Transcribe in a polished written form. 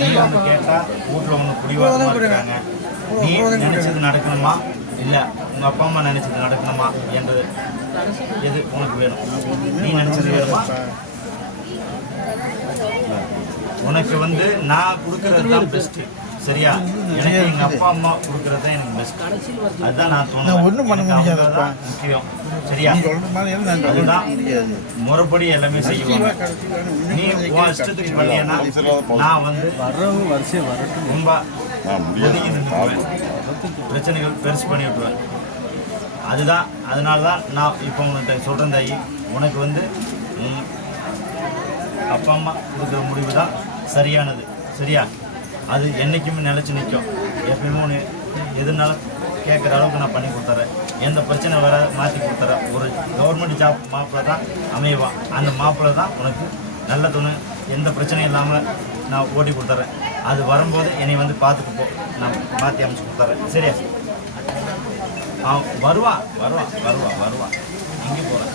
நீ ஒன்று கேட்டால் வீட்டில் ஒன்று பிடிவாதமாக இருக்கிறாங்க. நீ நினச்சது நடக்கணுமா இல்லை உங்கள் அப்பா அம்மா நினச்சது நடக்கணுமா என்று எது உனக்கு வேணும்? நீ நினச்சது வேணுமா? உனக்கு வந்து நான் கொடுக்கறது தான் பெஸ்ட்டு, சரியா? எனக்கு எங்கள் அப்பா அம்மா கொடுக்கறது தான் எனக்கு பெஸ்ட். அதுதான் நான் ஒன்றும் பண்ண முடியாதுதான் முக்கியம், சரியா? அதுதான் முறைப்படி எல்லாமே செய்வாங்க. நீ உன் இஷ்டத்துக்கு பண்ணியன்னா நான் வந்து ரொம்ப ஒதுங்கி நின்றுக்குவேன், பிரச்சனைகள் பெருசு பண்ணி விட்டுருவேன். அதுதான் அதனால தான் நான் இப்போ உன்கிட்ட சொல்கிறேன் தாயி, உனக்கு வந்து அப்பா அம்மா கொடுக்குற முடிவு தான் சரியானது, சரியா? அது என்றைக்குமே நிலச்சி நிற்கும். எப்பயுமே ஒன்று எதுனாலும் கேட்குற அளவுக்கு நான் பண்ணி கொடுத்துறேன். எந்த பிரச்சனை வர மாற்றி கொடுத்துறேன். ஒரு கவர்மெண்ட் ஜாப் மாப்பிள்ளை தான் அமைவான். அந்த மாப்பிள்ளை தான் உனக்கு நல்ல துணை, எந்த பிரச்சனையும் இல்லாமல் நான் ஓட்டி கொடுத்துட்றேன். அது வரும்போது என்னை வந்து பார்த்துட்டு போ, நான் மாற்றி அமைச்சு கொடுத்துட்றேன், சரியா? வருவான் வருவான் வருவான் வருவான். எங்கே போகிறேன்?